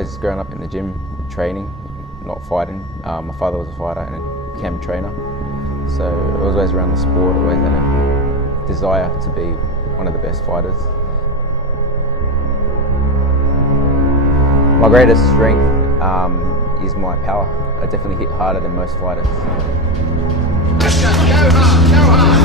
Always growing up in the gym, training, not fighting. My father was a fighter and became a trainer. So I was always around the sport, always had a desire to be one of the best fighters. My greatest strength is my power. I definitely hit harder than most fighters. Let's go hard, go hard!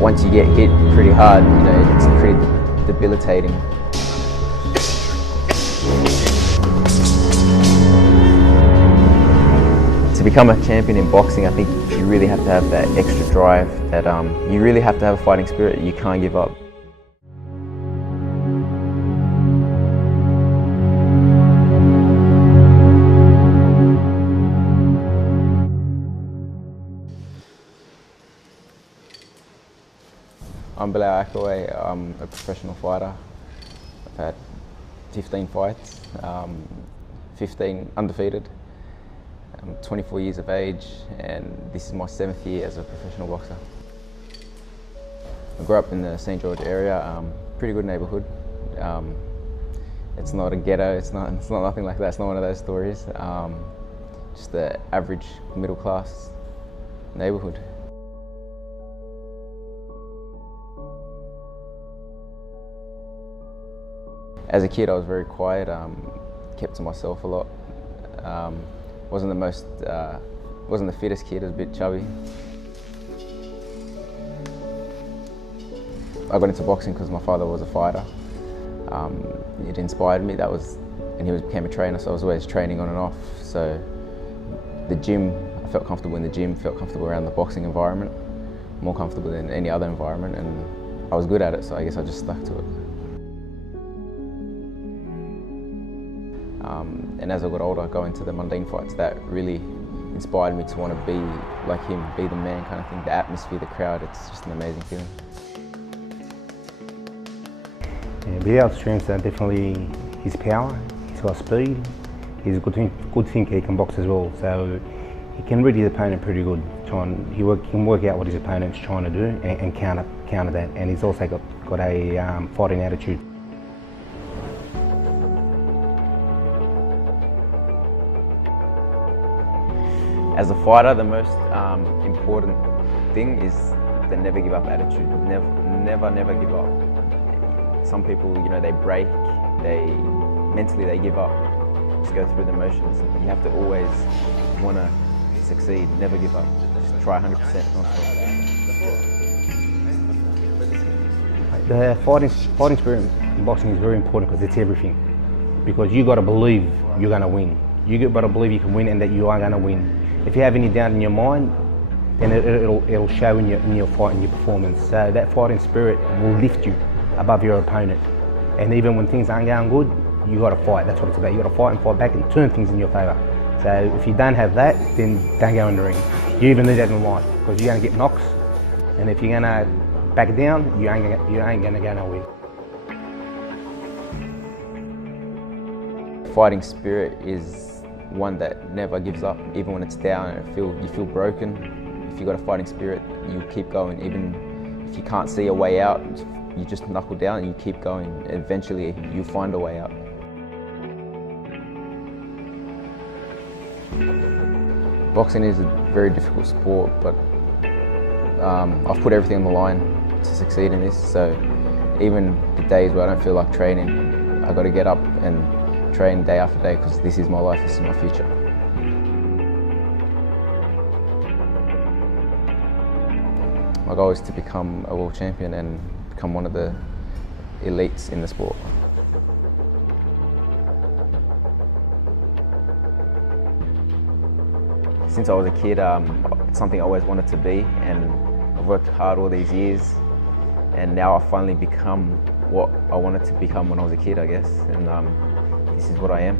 Once you get hit pretty hard, you know, it's pretty debilitating. To become a champion in boxing, I think you really have to have that extra drive, that you really have to have a fighting spirit. You can't give up. I'm Akkawy. I'm a professional fighter. I've had 15 fights, 15 undefeated. I'm 24 years of age, and this is my 7th year as a professional boxer. I grew up in the St. George area, pretty good neighbourhood. It's not a ghetto, it's not nothing like that, it's not one of those stories. Just the average middle class neighbourhood. As a kid, I was very quiet, kept to myself a lot. Wasn't the fittest kid, I was a bit chubby. I got into boxing because my father was a fighter. It inspired me, and he became a trainer, so I was always training on and off. So the gym, I felt comfortable in the gym, felt comfortable around the boxing environment, more comfortable than any other environment, and I was good at it, so I guess I just stuck to it. And as I got older, going to the mundane fights, that really inspired me to want to be like him, be the man kind of thing. The atmosphere, the crowd, it's just an amazing feeling. Yeah, without strengths, definitely his power, he's got speed, he's a good thinker, he can box as well, so he can read his opponent pretty good. He can work out what his opponent's trying to do and counter that, and he's also got a fighting attitude. As a fighter, the most important thing is the never give up attitude. Never give up. Some people, you know, they break, mentally they give up, just go through the motions. You have to always want to succeed, never give up. Just try 100% non-stop. The fighting spirit in boxing is very important because it's everything. Because you got to believe you're going to win. You got to believe you can win and that you are going to win. If you have any doubt in your mind, then it'll show in your fight and your performance. So that fighting spirit will lift you above your opponent. And even when things aren't going good, you got to fight. That's what it's about. You got to fight and fight back and turn things in your favour. So if you don't have that, then don't go in the ring. You even need that in life because you're going to get knocks. And if you're going to back down, you ain't going to go nowhere. Fighting spirit is one that never gives up, even when it's down and you feel broken. If you've got a fighting spirit, you keep going. Even if you can't see a way out, you just knuckle down and you keep going. Eventually, you find a way out. Boxing is a very difficult sport, but I've put everything on the line to succeed in this. So even the days where I don't feel like training, I've got to get up and train day after day because this is my life, this is my future. My goal is to become a world champion and become one of the elites in the sport. Since I was a kid, it's something I always wanted to be, and I've worked hard all these years, and now I've finally become what I wanted to become when I was a kid, I guess. And this is what I am.